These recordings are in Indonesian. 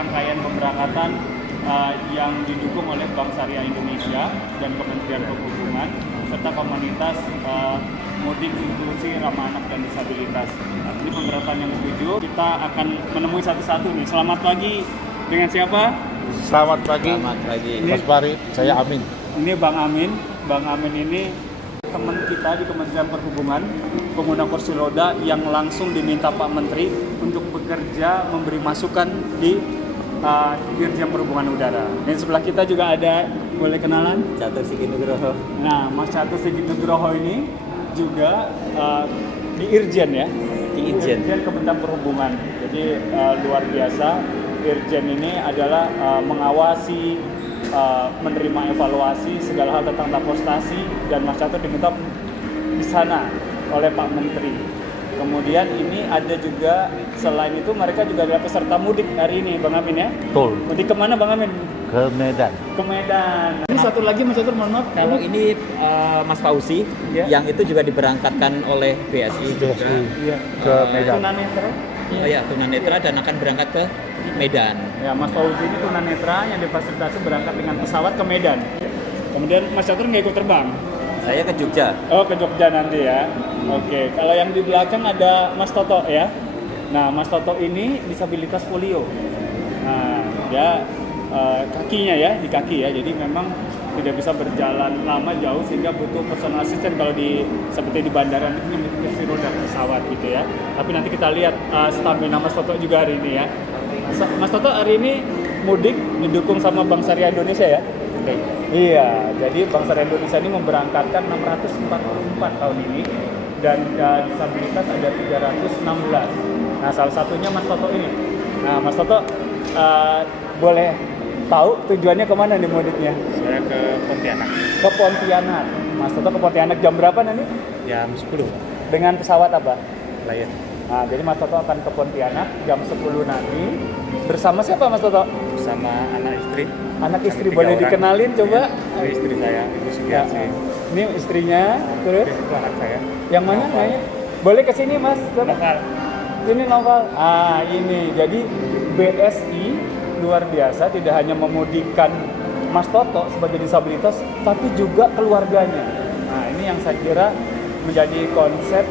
rangkaian pemberangkatan yang didukung oleh Bank Syariah Indonesia dan Kementerian Perhubungan serta komunitas mudik inklusi ramah anak dan disabilitas. Nah, ini pemberangkatan yang ketujuh. Kita akan menemui satu-satu nih. Selamat pagi. Dengan siapa? Selamat pagi. Selamat pagi. Mas Farid, saya Amin. Ini Bang Amin. Bang Amin ini teman kita di Kementerian Perhubungan, pengguna kursi roda yang langsung diminta Pak Menteri untuk bekerja memberi masukan di Dirjen Perhubungan Udara. Dan sebelah kita juga ada, boleh kenalan? Catur Sigi Nugroho. Nah, Mas Catur Sigi Nugroho ini juga di Irjen ya? Di Irjen. Kementerian Perhubungan. Jadi luar biasa. Irjen ini adalah mengawasi, menerima evaluasi segala hal tentang transportasi, dan Mas Catur diminta di sana oleh Pak Menteri. Kemudian ini ada juga, selain itu mereka juga adalah peserta mudik hari ini, Bang Amin ya? Betul. Mudik kemana Bang Amin? Ke Medan. Ke Medan. Ini satu lagi Mas Catur, mohon maaf. Kalau ini Mas Fauzi, Ya. yang itu juga diberangkatkan oleh BSI juga. Iya. Ke Medan. Tunanetra. Oh ya, tunanetra dan akan berangkat ke Medan. Ya, Mas Fauzi ini tunanetra yang difasilitasi berangkat dengan pesawat ke Medan. Kemudian Mas Catur nggak ikut terbang? Saya ke Jogja. Oh, ke Jogja nanti ya. Oke, kalau yang di belakang ada Mas Toto ya. Nah, Mas Toto ini disabilitas polio. Nah, dia kakinya ya, di kaki ya. Jadi memang tidak bisa berjalan lama jauh sehingga butuh personal assistant kalau seperti di bandara itu kursi roda pesawat gitu ya. Tapi nanti kita lihat stamina Mas Toto juga hari ini ya. Mas Toto hari ini mudik didukung sama Bank Syariah Indonesia ya. Oke. Iya, jadi Bank Syariah Indonesia ini memberangkatkan 644 tahun ini dan disabilitas ada 316. Nah, salah satunya Mas Toto ini. Nah, Mas Toto boleh tahu tujuannya kemana nih mudiknya? Saya ke Pontianak. Ke Pontianak. Mas Toto ke Pontianak jam berapa nanti? Jam 10. Dengan pesawat apa? Lion. Nah, jadi Mas Toto akan ke Pontianak jam 10 nanti. Bersama siapa Mas Toto? Bersama anak istri. Anak istri, Kami 3 boleh orang. dikenalin coba? Ini istri saya, Ibu Ya, Sugiarsi. ini istrinya, terus Itu anak saya. yang mana namanya? Boleh ke sini Mas. Lokal. Ini novel. Ah, ini. Jadi BSI luar biasa, tidak hanya memudikkan Mas Toto sebagai disabilitas, tapi juga keluarganya. Nah, ini yang saya kira menjadi konsep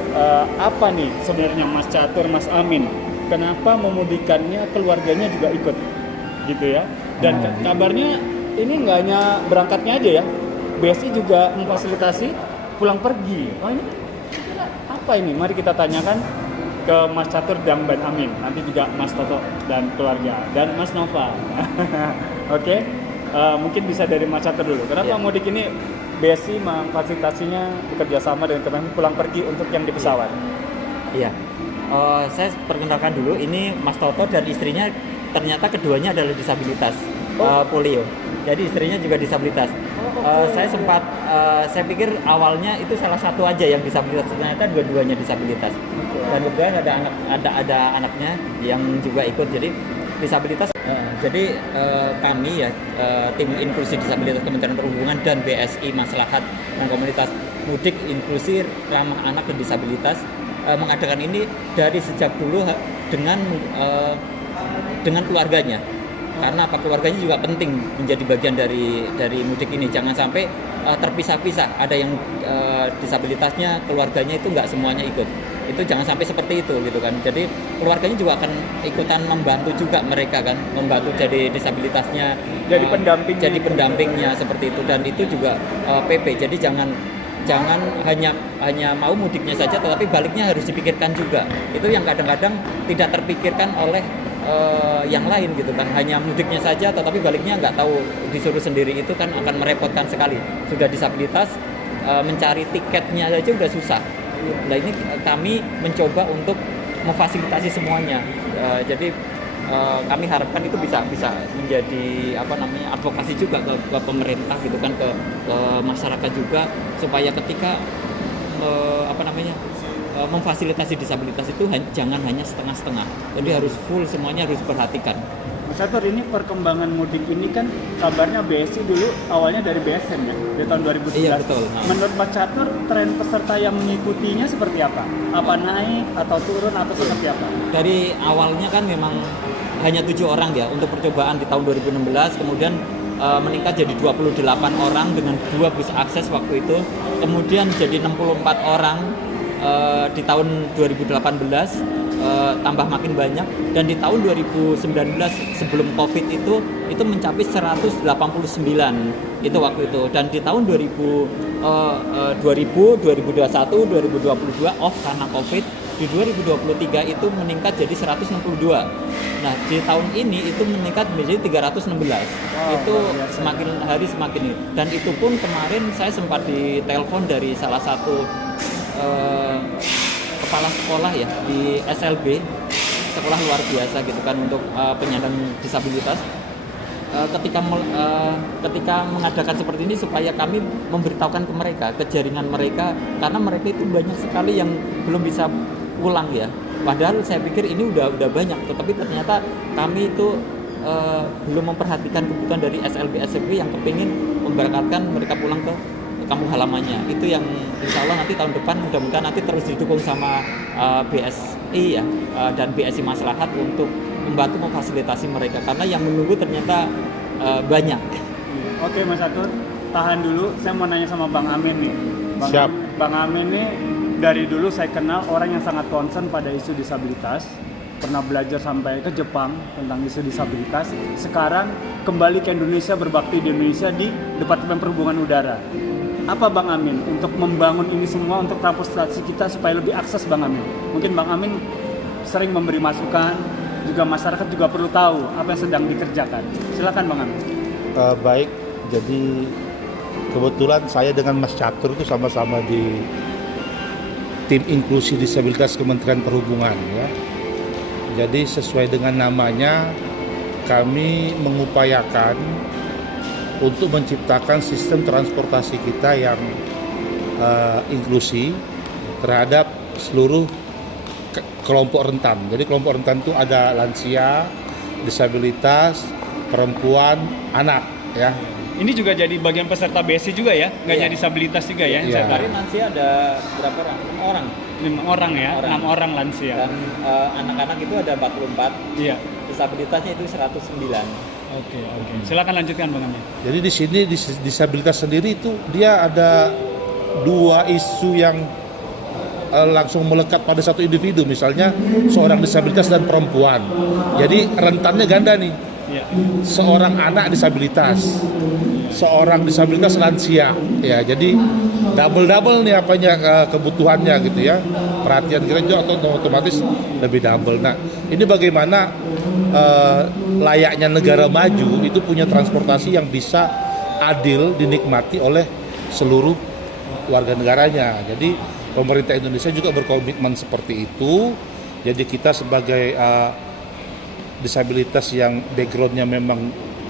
apa nih sebenarnya Mas Catur, Mas Amin. Kenapa memudikannya keluarganya juga ikut, gitu ya? Dan kabarnya ini nggak hanya berangkatnya aja ya, BSI juga memfasilitasi pulang pergi. Oh ini apa ini? Mari kita tanyakan ke Mas Catur dan Bang Amin. Nanti juga Mas Toto dan keluarga dan Mas Nova. Oke, mungkin bisa dari Mas Catur dulu. Kenapa Ya. mudik ini BSI memfasilitasinya bekerja sama dengan Kementerian pulang pergi untuk yang di pesawat? Iya. Saya perkenalkan dulu, ini Mas Toto dan istrinya ternyata keduanya adalah disabilitas polio. Jadi istrinya juga disabilitas. Saya sempat, saya pikir awalnya itu salah satu aja yang disabilitas, ternyata dua-duanya disabilitas. Dan kemudian ada anaknya yang juga ikut. Jadi disabilitas. Jadi kami ya tim inklusi disabilitas Kementerian Perhubungan dan BSI Maslahat dan Komunitas Mudik Inklusi Ramah Anak dan Disabilitas mengadakan ini dari sejak dulu dengan keluarganya. Karena apa, keluarganya juga penting menjadi bagian dari mudik ini. Jangan sampai terpisah-pisah. Ada yang disabilitasnya, keluarganya itu nggak semuanya ikut. Itu jangan sampai seperti itu gitu kan. Jadi keluarganya juga akan ikutan membantu juga mereka kan, membantu jadi disabilitasnya, Jadi pendampingnya. jadi pendampingnya seperti itu. Dan itu juga PP. Jadi jangan hanya mau mudiknya saja, tetapi baliknya harus dipikirkan juga. Itu yang kadang-kadang tidak terpikirkan oleh yang lain gitu kan. Hanya mudiknya saja, tetapi baliknya nggak tahu, disuruh sendiri, itu kan akan merepotkan sekali. Sudah disabilitas, mencari tiketnya saja udah susah. Nah ini kami mencoba untuk memfasilitasi semuanya. Jadi kami harapkan itu bisa menjadi advokasi juga ke pemerintah gitu kan, ke masyarakat juga, supaya ketika memfasilitasi disabilitas itu jangan hanya setengah-setengah. Jadi harus full, semuanya harus diperhatikan. Mas Catur, ini perkembangan mudik ini kan kabarnya BSI dulu awalnya dari BSN ya, dari tahun 2011. Iya, betul. Menurut Mas Catur, tren peserta yang mengikutinya seperti apa? Apa naik atau turun atau seperti apa? Dari awalnya kan memang hanya 7 orang ya untuk percobaan di tahun 2016, kemudian meningkat jadi 28 orang dengan 2 bus akses waktu itu, kemudian jadi 64 orang di tahun 2018, tambah makin banyak, dan di tahun 2019 sebelum COVID itu mencapai 189 itu waktu itu, dan di tahun 2021, 2022 off karena COVID, di 2023 itu meningkat jadi 162. Nah, di tahun ini itu meningkat menjadi 316. Itu semakin hari semakin ini. Dan itu pun kemarin saya sempat ditelepon dari salah satu kepala sekolah ya di SLB, sekolah luar biasa gitu kan untuk penyandang disabilitas. Ketika mengadakan seperti ini supaya kami memberitahukan ke mereka, ke jaringan mereka, karena mereka itu banyak sekali yang belum bisa pulang ya. Padahal saya pikir ini udah banyak, tetapi ternyata kami itu belum memperhatikan kebutuhan dari SLB yang kepingin memberangkatkan mereka pulang ke kampung halamannya. Itu yang insya Allah nanti tahun depan mudah-mudahan nanti terus didukung sama BSI ya dan BSI Maslahat untuk membantu memfasilitasi mereka, karena yang menunggu ternyata banyak. Oke Mas Atur, tahan dulu. Saya mau nanya sama Bang Amin nih. Siap. Bang Amin nih dari dulu saya kenal orang yang sangat concern pada isu disabilitas. Pernah belajar sampai ke Jepang tentang isu disabilitas. Sekarang kembali ke Indonesia, berbakti di Indonesia di Departemen Perhubungan Udara. Apa Bang Amin untuk membangun ini semua untuk transportasi kita supaya lebih akses Bang Amin? Mungkin Bang Amin sering memberi masukan, juga masyarakat juga perlu tahu apa yang sedang dikerjakan. Silakan Bang Amin. Baik, jadi kebetulan saya dengan Mas Catur itu sama-sama di tim inklusi disabilitas Kementerian Perhubungan ya. Jadi sesuai dengan namanya, kami mengupayakan untuk menciptakan sistem transportasi kita yang inklusi terhadap seluruh kelompok rentan. Jadi kelompok rentan itu ada lansia, disabilitas, perempuan, anak ya. Ini juga jadi bagian peserta BSI juga ya, nggak hanya Iya. disabilitas juga ya? Iya. Kemarin lansia ada berapa orang? 6 orang. 5 orang ya, 6 orang lansia. Dan anak-anak itu ada 44. Iya. Disabilitasnya itu 109. Oke. Silakan lanjutkan Bang Amin. Jadi di sini disabilitas sendiri itu dia ada 2 isu yang langsung melekat pada satu individu, misalnya seorang disabilitas dan perempuan. Jadi rentannya ganda nih. Iya. Seorang anak disabilitas, seorang disabilitas lansia, ya jadi double nih apanya kebutuhannya gitu ya, perhatian kita juga otomatis lebih double. Nah ini bagaimana layaknya negara maju itu punya transportasi yang bisa adil dinikmati oleh seluruh warga negaranya. Jadi pemerintah Indonesia juga berkomitmen seperti itu. Jadi kita sebagai disabilitas yang backgroundnya memang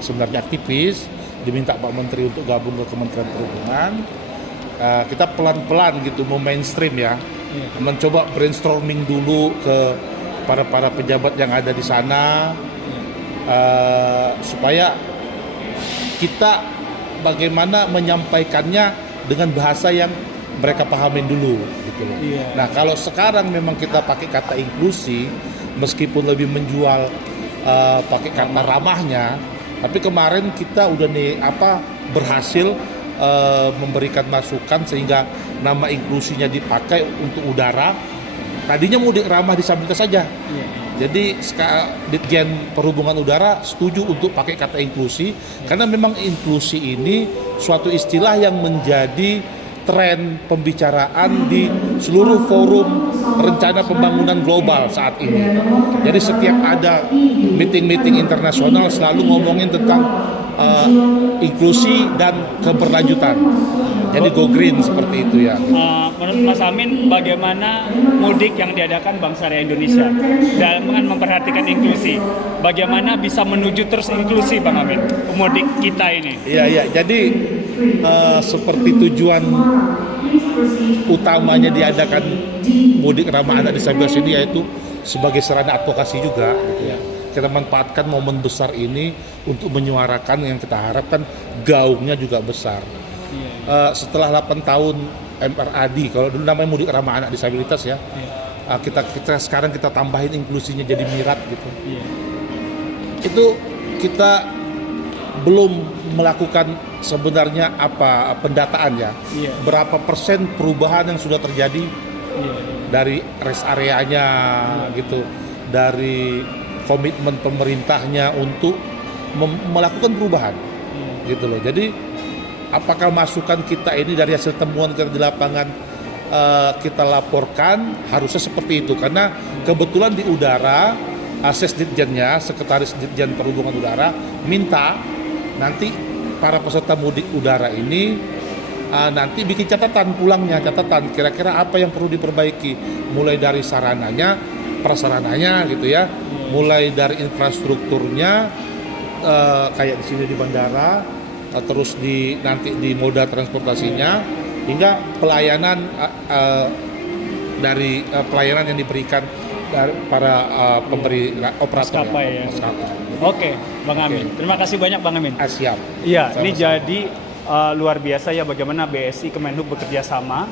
sebenarnya aktivis, diminta Pak Menteri untuk gabung ke Kementerian Perhubungan. Kita pelan-pelan gitu mau mainstream ya, mencoba brainstorming dulu ke para pejabat yang ada di sana, supaya kita bagaimana menyampaikannya dengan bahasa yang mereka pahamin dulu gitu loh. Nah kalau sekarang memang kita pakai kata inklusi, meskipun lebih menjual pakai kata ramahnya, tapi kemarin kita udah berhasil memberikan masukan sehingga nama inklusinya dipakai untuk udara. Tadinya mudik ramah disabilitas saja. Jadi Ditjen Perhubungan Udara setuju untuk pakai kata inklusi karena memang inklusi ini suatu istilah yang menjadi tren pembicaraan di seluruh forum rencana pembangunan global saat ini. Jadi setiap ada meeting-meeting internasional selalu ngomongin tentang inklusi dan keberlanjutan. Jadi go green seperti itu ya. Menurut Mas Amin, bagaimana mudik yang diadakan Bank Syariah Indonesia dengan memperhatikan inklusi? Bagaimana bisa menuju terus inklusi Bang Amin, mudik kita ini? Iya. Jadi seperti tujuan utamanya diadakan mudik ramah anak disabilitas ini yaitu sebagai sarana advokasi juga gitu ya. Kita manfaatkan momen besar ini untuk menyuarakan yang kita harapkan gaungnya juga besar. Setelah 8 tahun MRAD, kalau dulu namanya mudik ramah anak disabilitas ya, kita sekarang kita tambahin inklusinya jadi mirat gitu. itu kita belum melakukan sebenarnya apa pendataan ya. Iya. Berapa persen perubahan yang sudah terjadi Iya. dari rest areanya gitu, dari komitmen pemerintahnya untuk melakukan perubahan gitu loh. Jadi apakah masukan kita ini dari hasil temuan kita di lapangan kita laporkan, harusnya seperti itu, karena kebetulan di udara Sesditjennya, Sekretaris Ditjen Perhubungan Udara minta nanti para peserta mudik udara ini nanti bikin catatan pulangnya, catatan kira-kira apa yang perlu diperbaiki, mulai dari sarananya, prasarananya gitu ya, mulai dari infrastrukturnya kayak di sini di bandara, terus nanti di moda transportasinya, hingga pelayanan dari pelayanan yang diberikan dari para pemberi operator Maskapai ya. maskapai. Oke, Bang Amin. Terima kasih banyak Bang Amin. Siap. Iya, ini Sama-sama. jadi luar biasa ya bagaimana BSI Kemenhub bekerja sama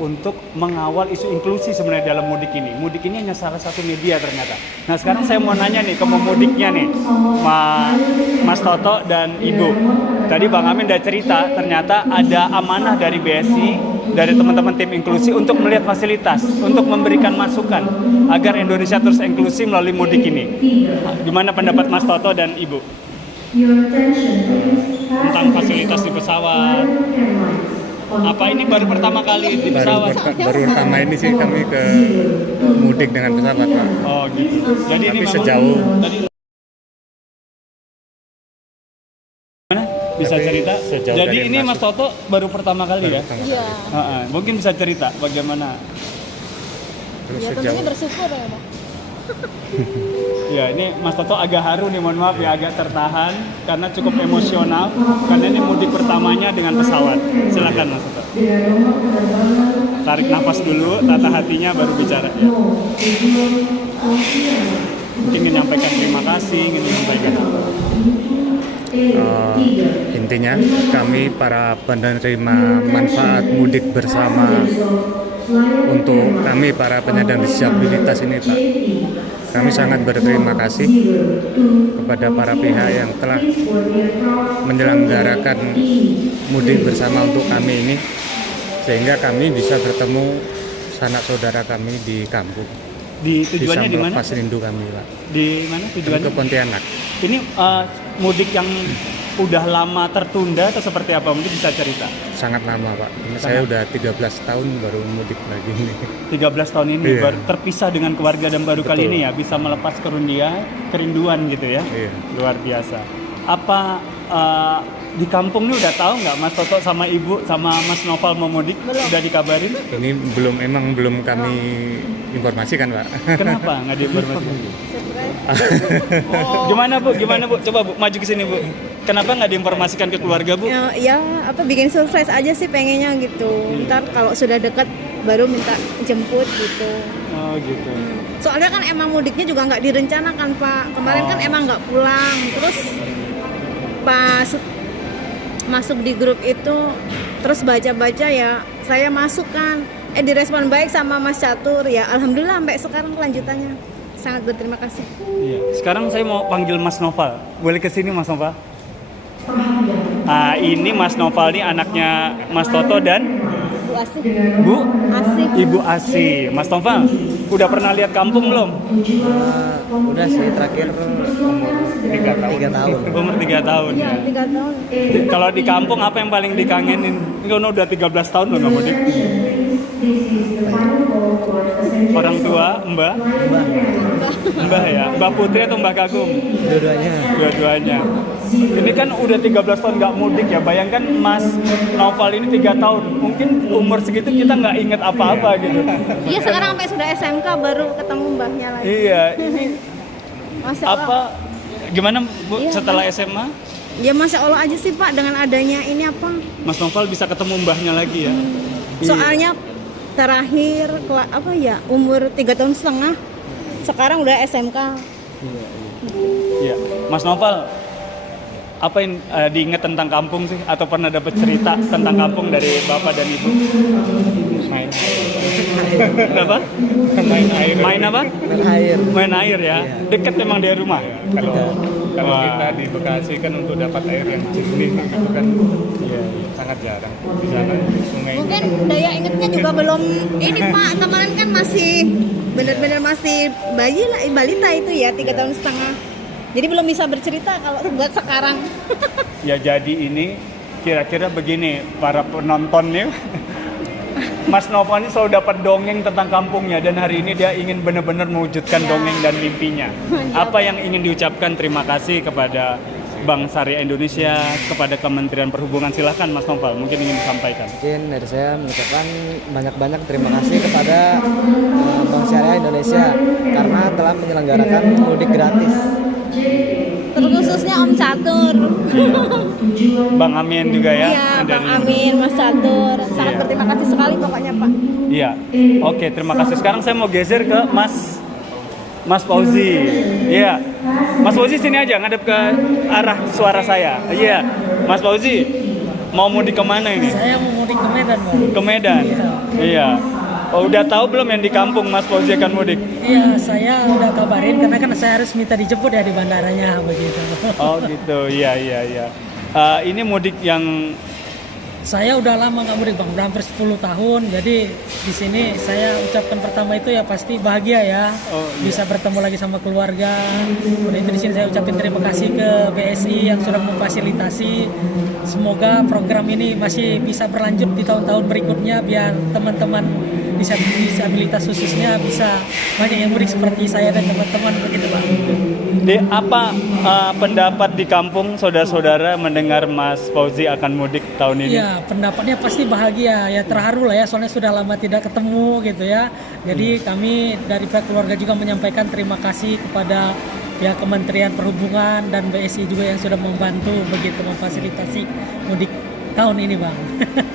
untuk mengawal isu inklusi sebenarnya dalam mudik ini. Mudik ini hanya salah satu media ternyata. Nah sekarang saya mau nanya nih ke pemudiknya nih, Mas Toto dan Ibu. Tadi Bang Amin udah cerita ternyata ada amanah dari BSI, dari teman-teman tim inklusi untuk melihat fasilitas, untuk memberikan masukan agar Indonesia terus inklusi melalui mudik ini. Gimana pendapat Mas Toto dan Ibu tentang fasilitas di pesawat? Apa ini baru pertama kali di pesawat? Baru pertama ini sih kami ke mudik dengan pesawat, Pak. Oh gitu. Jadi ini Tapi memang sejauh tadi mana? Bisa Tapi cerita? sejauh Jadi dari ini masuk. Mas Toto baru pertama kali ya? pertama Iya. kali. Mungkin bisa cerita bagaimana? Terus Ya sejauh tentunya bersyukur ya, Pak. Ya ini Mas Toto agak haru nih, mohon maaf ya, agak tertahan karena cukup emosional karena ini mudik pertamanya dengan pesawat. Silakan Mas Toto. Tarik nafas dulu, tata hatinya baru bicara ya. Mungkin ingin menyampaikan terima kasih, ingin menyampaikan apa? Intinya kami para penerima manfaat mudik bersama, untuk kami para penyandang disabilitas ini Pak, kami sangat berterima kasih kepada para pihak yang telah menyelenggarakan mudik bersama untuk kami ini, sehingga kami bisa bertemu sanak saudara kami di kampung. Tujuannya di mana? Bisa melepas rindu kami Pak. Di mana Kami tujuannya? ke Pontianak. Ini mudik yang udah lama tertunda atau seperti apa? Mungkin bisa cerita. Sangat lama Pak. Ini saya udah 13 tahun baru mudik lagi ini. 13 tahun ini Iya. baru terpisah dengan keluarga dan baru kali Betul. ini ya bisa melepas kerinduan gitu ya. Iya. Luar biasa. Apa di kampung ini udah tahu nggak Mas Toto sama Ibu sama Mas Noval mau mudik? Udah dikabarin? Ini belum kami informasikan Pak. Kenapa nggak diinformasikan? Surprise. Gimana Bu? Coba Bu maju ke sini Bu. Kenapa nggak diinformasikan ke keluarga Bu? Ya, apa bikin surprise aja sih pengennya gitu. Ntar kalau sudah dekat baru minta jemput gitu. Oh gitu. Soalnya kan emang mudiknya juga nggak direncanakan Pak. Kemarin kan emang nggak pulang. Terus pas masuk di grup itu, terus baca-baca ya saya masuk kan. Direspon baik sama Mas Catur ya. Alhamdulillah sampai sekarang kelanjutannya. Sangat berterima kasih. Iya. Sekarang saya mau panggil Mas Noval. Boleh ke sini Mas Noval? Ini Mas Noval nih anaknya Mas Toto dan Bu Asih. Bu Asih. Ibu Asi. Mas Noval, udah pernah lihat kampung belum? Udah sih terakhir umur 3 tahun. Umur 3 tahun Iya, ya. 3 tahun. Kalau di kampung apa yang paling dikangenin? Ini udah 13 tahun loh nggak mudik. Orang tua, Mbah ya, Mbah Putri atau Mbah Kagum? Dua-duanya. Dua-duanya. Ini kan udah 13 tahun nggak mudik ya. Bayangkan Mas Noval ini 3 tahun. Mungkin umur segitu kita nggak inget apa-apa gitu. Iya sekarang sampai sudah SMK baru ketemu mbahnya lagi. Iya, ini Masya Allah. apa? Gimana Bu Iya. setelah SMA? Ya Masya Allah aja sih Pak dengan adanya ini apa? Mas Noval bisa ketemu mbahnya lagi ya. Soalnya terakhir umur 3 tahun setengah. Sekarang udah SMK. Iya. Mas Noval, apa yang diingat tentang kampung sih? Atau pernah dapat cerita tentang kampung dari Bapak dan Ibu? Main Apa? main air. Main apa? Main air. Main air ya. Iya. Dekat memang dari rumah. Kalau Kalau kita di Bekasi kan untuk dapat air yang jernih gitu kan, sangat jarang. Di sana sungai Mungkin daya ingetnya juga belum ini Pak, kemarin kan masih benar-benar masih bayi lah, balita itu ya 3 tahun setengah. Jadi belum bisa bercerita kalau buat sekarang. ya jadi ini kira-kira begini para penonton nih. Mas Nova ini selalu dapat dongeng tentang kampungnya dan hari ini dia ingin benar-benar mewujudkan dongeng dan mimpinya. Apa yang ingin diucapkan terima kasih kepada Bank Syariah Indonesia, kepada Kementerian Perhubungan, silahkan Mas Noval mungkin ingin disampaikan. Mungkin dari saya mengucapkan banyak-banyak terima kasih kepada Bank Syariah Indonesia karena telah menyelenggarakan mudik gratis. Terkhususnya Om Catur. Bang Amin juga ya. Iya, Bang Amin, Mas Catur. Sangat berterima kasih sekali pokoknya Pak. Iya. Oke, terima kasih. Sekarang saya mau geser ke Mas Fauzi. Iya. Mas Fauzi sini aja ngadep ke arah suara saya. Iya. Mas Fauzi mau mudik kemana ini? Saya mau mudik ke Medan, Bang. Ke Medan. Iya. Oh, udah tahu belum yang di kampung Mas Fauzi akan mudik? Iya, saya udah kabarin karena kan saya harus minta dijemput ya di bandaranya begitu. Oh gitu. Iya. Ini mudik yang Saya udah lama nggak mudik, Bang, udah hampir 10 tahun. Jadi di sini saya ucapkan pertama itu ya pasti bahagia ya, bisa bertemu lagi sama keluarga. Udah itu di sini saya ucapin terima kasih ke BSI yang sudah memfasilitasi. Semoga program ini masih bisa berlanjut di tahun-tahun berikutnya biar teman-teman disabilitas khususnya bisa banyak yang mudik seperti saya dan teman-teman begitu, Bang. Apa pendapat di kampung saudara-saudara mendengar Mas Fauzi akan mudik tahun ini? Iya, pendapatnya pasti bahagia ya, terharu lah ya, soalnya sudah lama tidak ketemu gitu ya. Jadi kami dari pihak keluarga juga menyampaikan terima kasih kepada pihak Kementerian Perhubungan dan BSI juga yang sudah membantu begitu memfasilitasi mudik tahun ini, Bang.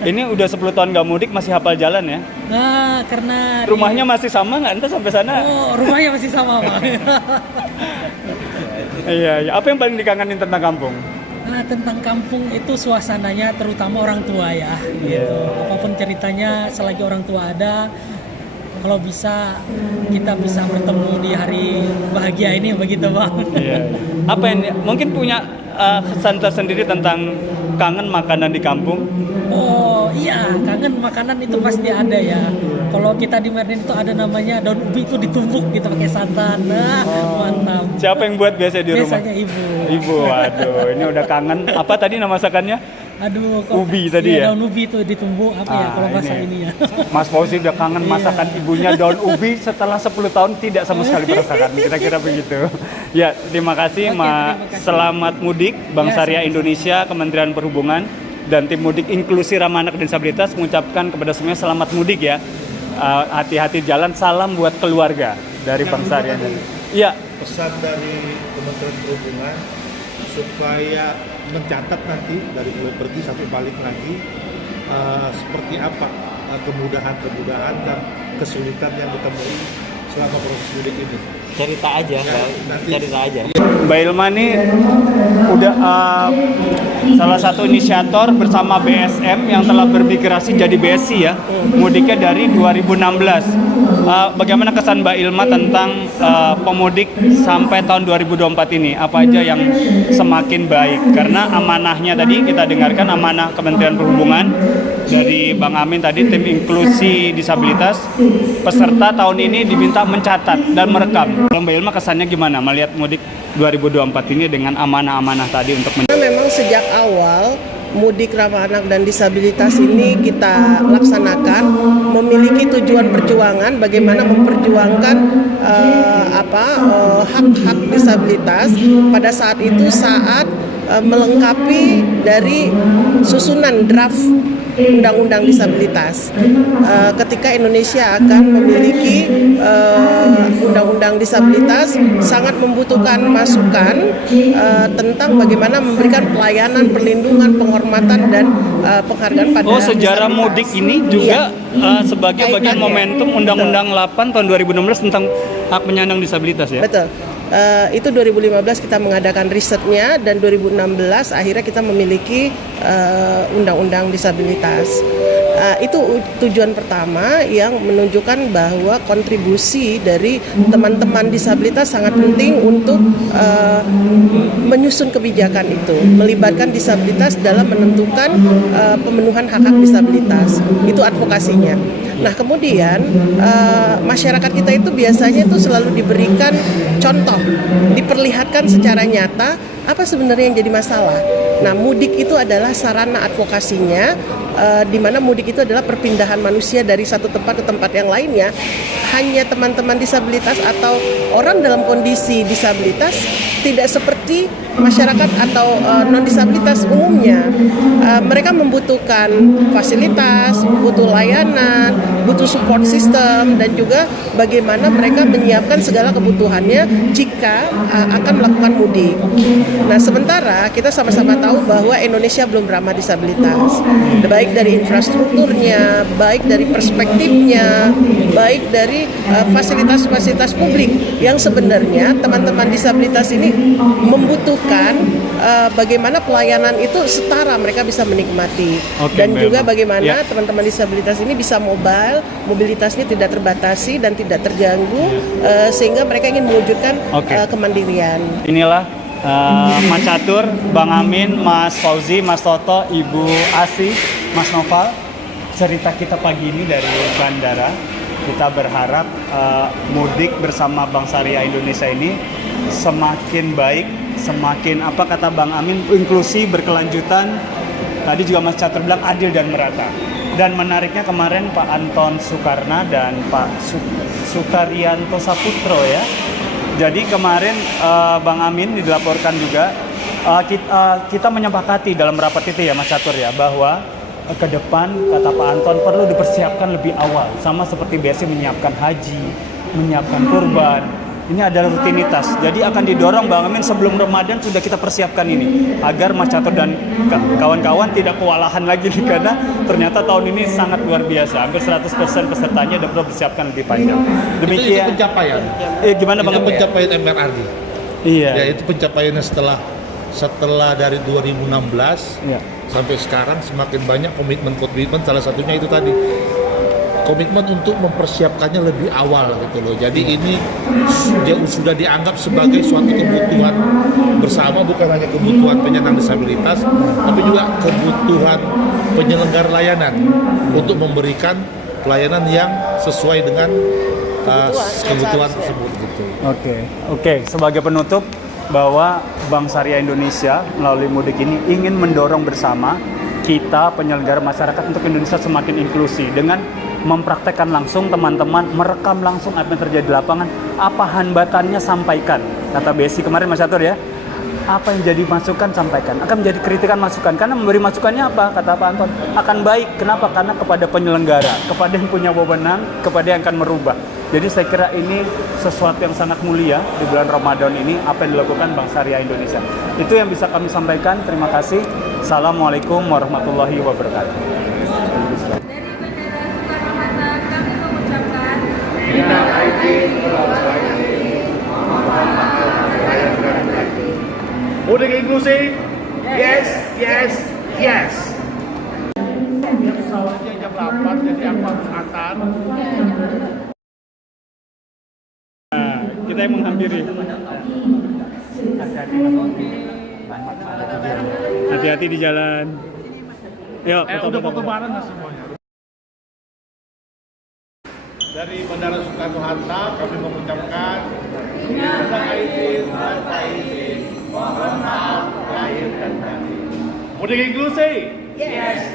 Ini udah 10 tahun gak mudik masih hafal jalan ya? Nah, karena Rumahnya masih sama nggak? Entah sampai sana? Oh, rumahnya masih sama, Bang. Iya. Apa yang paling dikangenin tentang kampung? Nah, tentang kampung itu suasananya terutama orang tua ya gitu. Apapun ceritanya selagi orang tua ada, kalau bisa kita bisa bertemu di hari bahagia ini begitu, Bang. Iya. Apa yang mungkin punya kesan tersendiri tentang kangen makanan di kampung? Oh iya, kangen makanan itu pasti ada ya. Kalau kita di Medan itu ada namanya daun ubi itu ditumbuk gitu pakai santan. Nah, mantap. Siapa yang buat biasa di rumah? Biasanya ibu. Ibu, waduh, ini udah kangen. Apa tadi nama masakannya? Aduh, Ubi tadi ya? Daun ubi itu ditumbuk apa ya kalau bahasa ini ya. Mas Fauzi udah kangen masakan ibunya daun ubi setelah 10 tahun tidak sama sekali merasakan. Kira-kira begitu. Ya, terima kasih. Terima kasih. Selamat mudik Bank Syariah Indonesia, Kementerian Perhubungan dan tim mudik inklusi ramah anak dan disabilitas mengucapkan kepada semuanya selamat mudik ya. Hati-hati jalan, salam buat keluarga dari Bank Syariah. Iya. Pesan dari Kementerian Perhubungan supaya mencatat nanti dari mulai pergi sampai balik lagi seperti apa kemudahan-kemudahan dan kesulitan yang ditemui selama proses mudik ini. Cerita aja, cerita aja. Mbak Ilma ini udah salah satu inisiator bersama BSM yang telah bermigrasi jadi BSI ya, mudiknya dari 2016. Bagaimana kesan Mbak Ilma tentang pemudik sampai tahun 2024 ini? Apa aja yang semakin baik? Karena amanahnya tadi kita dengarkan amanah Kementerian Perhubungan dari Bang Amin tadi, tim inklusi disabilitas, peserta tahun ini diminta mencatat dan merekam. Kalau Mbak Ilma kesannya gimana melihat mudik 2024 ini dengan amanah-amanah tadi untuk Memang sejak awal mudik ramah anak dan disabilitas ini kita laksanakan memiliki tujuan perjuangan bagaimana memperjuangkan hak-hak disabilitas pada saat itu melengkapi dari susunan draft Undang-Undang Disabilitas. Ketika Indonesia akan memiliki Undang-Undang Disabilitas, sangat membutuhkan masukan tentang bagaimana memberikan pelayanan, perlindungan, penghormatan dan penghargaan pada sejarah disabilitas. mudik ini juga sebagai bagian momentum Undang-Undang 8 tahun 2016 tentang hak penyandang disabilitas ya? Betul. Itu 2015 kita mengadakan risetnya dan 2016 akhirnya kita memiliki Undang-Undang Disabilitas. Itu tujuan pertama yang menunjukkan bahwa kontribusi dari teman-teman disabilitas sangat penting untuk menyusun kebijakan itu, melibatkan disabilitas dalam menentukan pemenuhan hak-hak disabilitas. Itu advokasinya. Nah, kemudian masyarakat kita itu biasanya itu selalu diberikan contoh, diperlihatkan secara nyata apa sebenarnya yang jadi masalah. Nah, mudik itu adalah sarana advokasinya, di mana mudik itu adalah perpindahan manusia dari satu tempat ke tempat yang lainnya. Hanya teman-teman disabilitas atau orang dalam kondisi disabilitas tidak seperti masyarakat atau non-disabilitas umumnya. Mereka membutuhkan fasilitas, butuh layanan, butuh support system, dan juga bagaimana mereka menyiapkan segala kebutuhannya jika akan melakukan mudik. Nah, sementara kita sama-sama tahu bahwa Indonesia belum ramah disabilitas, baik dari infrastrukturnya, baik dari perspektifnya, baik dari fasilitas-fasilitas publik yang sebenarnya teman-teman disabilitas ini membutuhkan bagaimana pelayanan itu setara mereka bisa menikmati. Dan juga bagaimana teman-teman disabilitas ini bisa mobile, mobilitasnya tidak terbatasi dan tidak terganggu, sehingga mereka ingin mewujudkan kemandirian. Inilah Mas Catur, Bang Amin, Mas Fauzi, Mas Toto, Ibu Asi, Mas Noval. Cerita kita pagi ini dari bandara. Kita berharap mudik bersama Bank Syariah Indonesia ini semakin baik, semakin apa kata Bang Amin, inklusi, berkelanjutan. Tadi juga Mas Catur bilang adil dan merata. Dan menariknya kemarin Pak Anton Soekarno dan Pak Sukaryanto Saputro ya. Jadi kemarin Bang Amin dilaporkan juga kita menyepakati dalam rapat itu ya Mas Catur ya, bahwa ke depan kata Pak Anton perlu dipersiapkan lebih awal, sama seperti biasa menyiapkan haji, menyiapkan kurban. Ini adalah rutinitas. Jadi akan didorong Bang Amin sebelum Ramadan sudah kita persiapkan ini agar Mas Catur dan kawan-kawan tidak kewalahan lagi nih, karena ternyata tahun ini sangat luar biasa. Hampir 100% pesertanya sudah perlu dipersiapkan lebih panjang. Demikian. Itu pencapaian. Gimana Bang Amin? Pencapaian MRRD. Iya. Ya, itu pencapaiannya setelah dari 2016 sampai sekarang semakin banyak komitmen, salah satunya itu tadi komitmen untuk mempersiapkannya lebih awal gitu loh. Jadi ini sudah dianggap sebagai suatu kebutuhan bersama, bukan hanya kebutuhan penyandang disabilitas, tapi juga kebutuhan penyelenggara layanan untuk memberikan pelayanan yang sesuai dengan kebutuhan tersebut gitu. Oke. Sebagai penutup, bahwa Bank Syariah Indonesia melalui mudik ini ingin mendorong bersama kita penyelenggara masyarakat untuk Indonesia semakin inklusi dengan mempraktekkan langsung, teman-teman merekam langsung apa yang terjadi di lapangan, apa hambatannya sampaikan. Kata Besi kemarin Mas Catur ya, apa yang jadi masukan sampaikan, akan menjadi kritikan masukan, karena memberi masukannya apa kata Pak Anton akan baik. Kenapa? Karena kepada penyelenggara, kepada yang punya wewenang, kepada yang akan merubah. Jadi saya kira ini sesuatu yang sangat mulia di bulan Ramadan ini, apa yang dilakukan Bank Syariah Indonesia. Itu yang bisa kami sampaikan. Terima kasih. Assalamualaikum warahmatullahi wabarakatuh. Dari Bandara Soekarno-Hatta kami mengucapkan Mudik inklusif? Yes. Pesawatnya jam 8, jadi aku harus antar. Kita yang menghampiri. Hati-hati di jalan. Yuk, Udah foto bareng nggak semuanya? Dari Bandara Soekarno-Hatta kami mengucapkan mohon maaf lahir dan batin. Mudik inklusif? Yes.